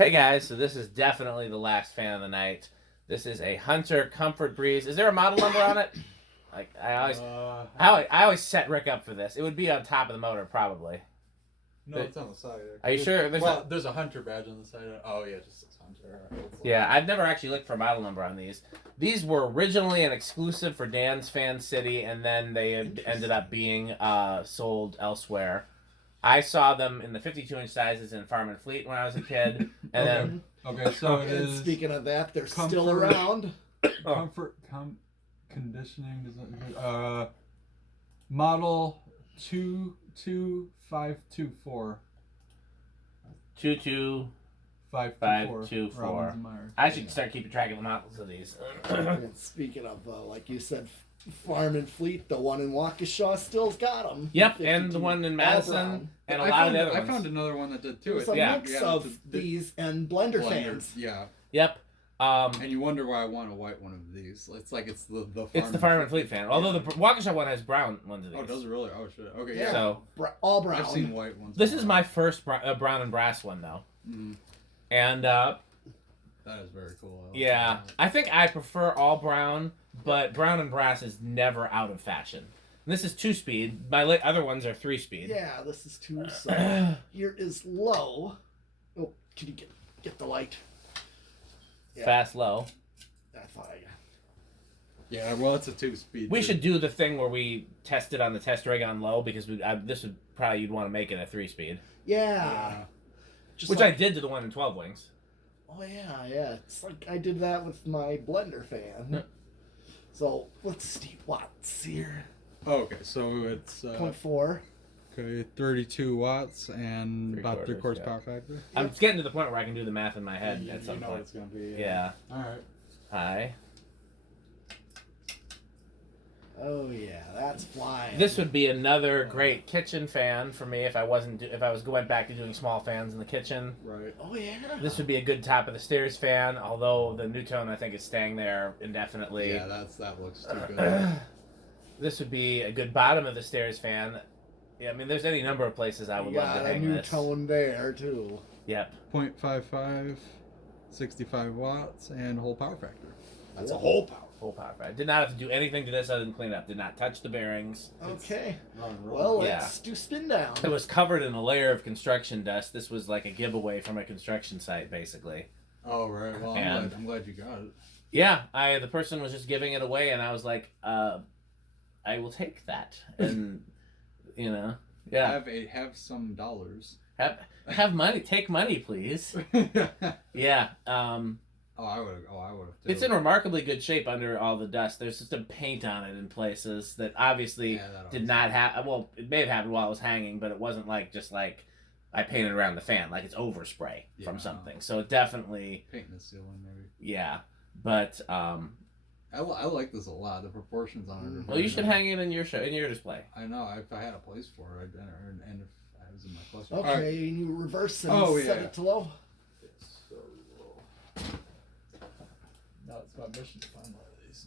Hey guys, so this is definitely the last fan of the night. This is a Hunter Comfort Breeze. Is there a model number on it? Like I always set Rick up for this. It would be on top of the motor probably. No, it's on the side. Are you sure? There's a Hunter badge on the side. Oh yeah, just says Hunter. Right, yeah, I've never actually looked for a model number on these. These were originally an exclusive for Dan's Fan City, and then they ended up being sold elsewhere. I saw them in the 52-inch sizes in Farm and Fleet when I was a kid, and then so and speaking of that, they're still around. Comfort conditioning model 22524. 22524. I should start keeping track of the models of these. And speaking of, like you said, Farm and Fleet, the one in Waukesha still's got them. Yep, and the one in Madison, and a lot of the other ones. I found another one that did too. It's a mix of these and blender fans. Yeah. Yep. And you wonder why I want a white one of these. It's like it's the Farm. It's the Farm and Fleet fan. Although the Waukesha one has brown ones of these. Oh, does it really? Oh shit. Okay, yeah. So all brown. I've seen white ones. This is my first brown and brass one though. Mm-hmm. And that is very cool. Yeah, I think I prefer all brown, but brown and brass is never out of fashion. And this is 2-speed. My other ones are 3-speed. Yeah, this is 2. So here is low. Oh, can you get the light? Yeah. Fast low. I thought Yeah, well, it's a 2-speed. We should do the thing where we test it on the test rig on low because this would probably you'd want to make it a 3-speed. Yeah. Which I did to the one in 12 wings. Oh yeah. It's like I did that with my blender fan. So let's see watts here. Oh, okay, so it's 0.4. Okay, 32 watts and about 3/4 power factor. I'm getting to the point where I can do the math in my head at some point. It's gonna be. Yeah. All right. Hi. Oh yeah, that's flying. This would be another great kitchen fan for me if I was going back to doing small fans in the kitchen. Right. Oh yeah. This would be a good top of the stairs fan, although the Newtone I think is staying there indefinitely. Yeah, that looks too good. This would be a good bottom of the stairs fan. Yeah, I mean there's any number of places I would love to hang this. Got a Newtone there too. Yep. 0.55, 65 watts, and whole power factor. That's a whole power. Whole power factor. I did not have to do anything to this other than clean up. Did not touch the bearings. Okay. Well, let's do spin down. It was covered in a layer of construction dust. This was like a giveaway from a construction site, basically. Oh, right. Well, I'm glad you got it. Yeah, the person was just giving it away, and I was like, I will take that. And, yeah. Have some dollars. Have money. Take money, please. Yeah. I would have. It's in remarkably good shape under all the dust. There's just some paint on it in places that obviously did not have. Well, it may have happened while it was hanging, but it wasn't just like I painted around the fan. Like it's overspray from something. So it definitely painting the ceiling maybe. Yeah, but I like this a lot. The proportions on it. Well, you should hang it in your display. I know. If I had a place for it, and if I was in my cluster. Okay, right. And you reverse and set it to low. So low. Now it's my mission to find one of these.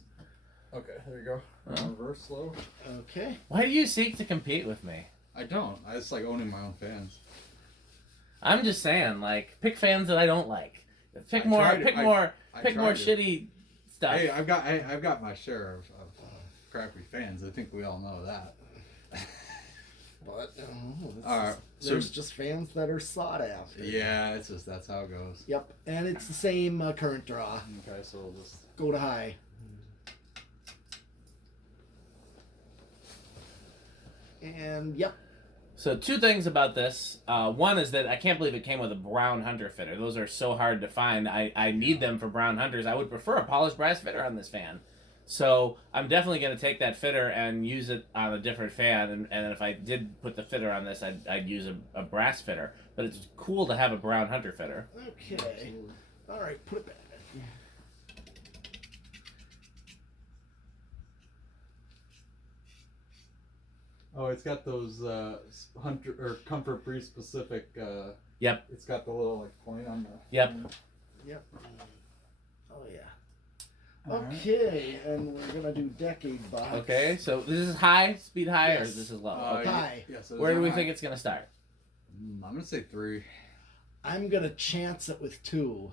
Okay, there you go. Reverse slow. Okay. Why do you seek to compete with me? I don't. I just like owning my own fans. I'm just saying, pick fans that I don't like. Pick more shitty stuff. Hey, I've got my share of crappy fans. I think we all know that. But there's just fans that are sought after. Yeah, that's how it goes. Yep, and it's the same current draw. Okay, so we'll just go to high. And yep. So 2 things about this. One is that I can't believe it came with a brown Hunter fitter. Those are so hard to find. I need them for brown Hunters. I would prefer a polished brass fitter on this fan. So I'm definitely going to take that fitter and use it on a different fan. And if I did put the fitter on this, I'd use a brass fitter. But it's cool to have a brown Hunter fitter. Okay. Absolutely. All right, put it back. Oh, it's got those Hunter or Comfort Breeze specific. Yep. It's got the little point on the. Yep. Yep. Oh yeah. Okay, and we're gonna do decade box. Okay, so this is high, speed high, or this is low? High. Yeah, so where do we think it's gonna start? I'm gonna say 3. I'm gonna chance it with 2.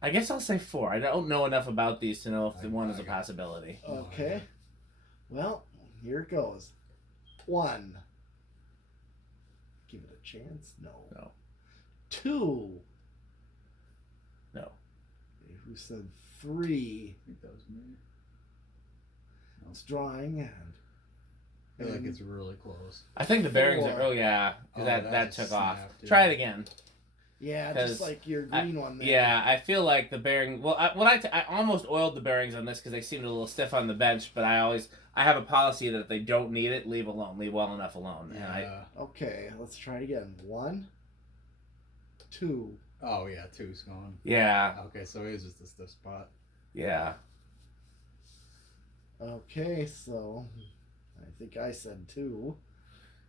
I guess I'll say 4. I don't know enough about these to know if the one is a got- possibility. Okay. Well, here it goes. 1. Give it a chance. No. 2. No. Who said 3? I think that was me. It's drawing and. I feel like it's really close. I think the bearings 4. are. Oh yeah, 'cause Oh, that that's took a off. snap, dude. Try it again. Yeah, 'Cause just like your green one there. Yeah, I feel like the bearing. Well, I almost oiled the bearings on this because they seemed a little stiff on the bench. But I have a policy that if they don't need it, leave alone, leave well enough alone. And Yeah. Okay, let's try it again. 1, 2. Oh yeah, 2's gone. Yeah, Okay, so it is just a stiff spot. yeah. Okay, so I think I said 2.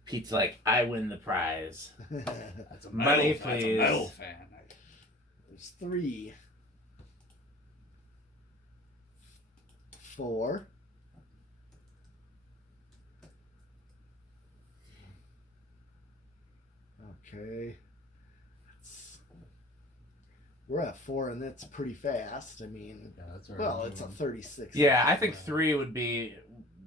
Pete's like, I win the prize. That's a Money, That's a please. metal fan. There's 3. 4. Okay. We're at 4, and that's pretty fast. I mean, Yeah, that's right. well, it's a 36. Yeah, I think 3 would be.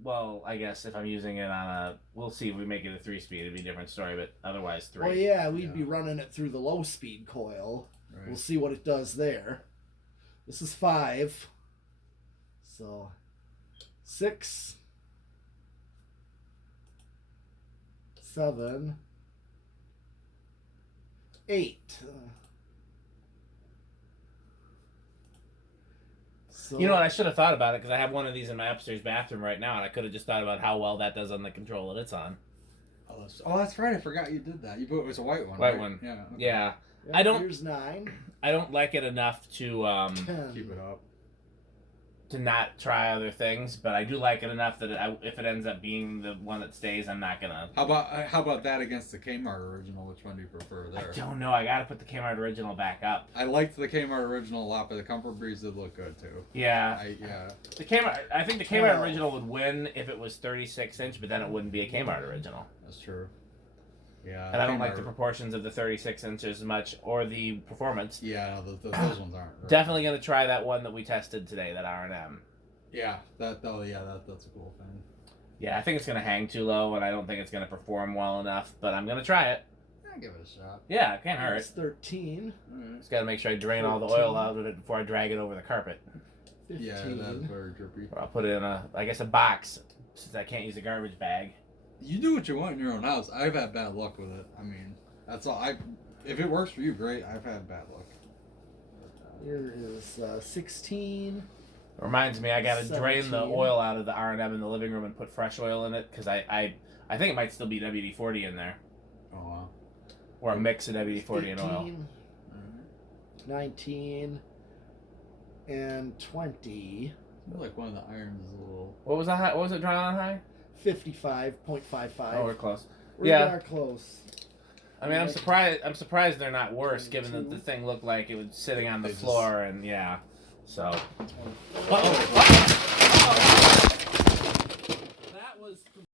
Well, I guess if I'm using it on a, we'll see if we make it a 3-speed, it'd be a different story. But otherwise, 3. Well, yeah, we'd Yeah. be running it through the low-speed coil. Right. We'll see what it does there. This is 5. So 6, 7, 8. So, You know what? I should have thought about it because I have one of these in my upstairs bathroom right now, and I could have just thought about how well that does on the control that it's on. Oh, that's right. I forgot you did that. You put it was a white one. White right? one. Yeah. Okay. Yeah, yeah, I don't- Here's 9. I don't like it enough to 10. Keep it up. to not try other things, but I do like it enough that if it ends up being the one that stays, I'm not gonna. How about that against the Kmart original? Which one do you prefer there? I don't know. I gotta put the Kmart original back up. I liked the Kmart original a lot, but the Comfort Breeze did look good too. Yeah, Yeah. the Kmart. I think the Kmart 12. original would win if it was 36-inch, but then it wouldn't be a Kmart original. That's true. Yeah. And I don't like Kmart- the proportions of the 36-inch as much, or the performance. Yeah, no, those ones aren't. Right. Definitely gonna try that one that we tested today, that R&M. Yeah, that's a cool thing. Yeah, I think it's gonna hang too low, and I don't think it's gonna perform well enough. But I'm gonna try it. Yeah, give it a shot. Yeah, it can't That's hurt. 13. Just gotta make sure I drain all the oil out of it before I drag it over the carpet. 15. Yeah, that's very drippy. Or I'll put it in a box, since I can't use a garbage bag. You do what you want in your own house. I've had bad luck with it. I mean, that's all. If it works for you, great. I've had bad luck. Here is 16. It reminds me, I gotta drain the 17. oil out of the R&M in the living room and put fresh oil in it, because I think it might still be WD-40 in there, Oh wow. or a mix of WD-40 and oil. 18, 19, and 20. I feel like one of the irons is a little. What was that? What was it drawn on high? 55.55. Oh, we're close. We yeah. are close. I mean, I'm surprised they're not worse, given that 22. the thing looked like it was sitting on the They just- floor, and yeah. So. 20. Uh-oh.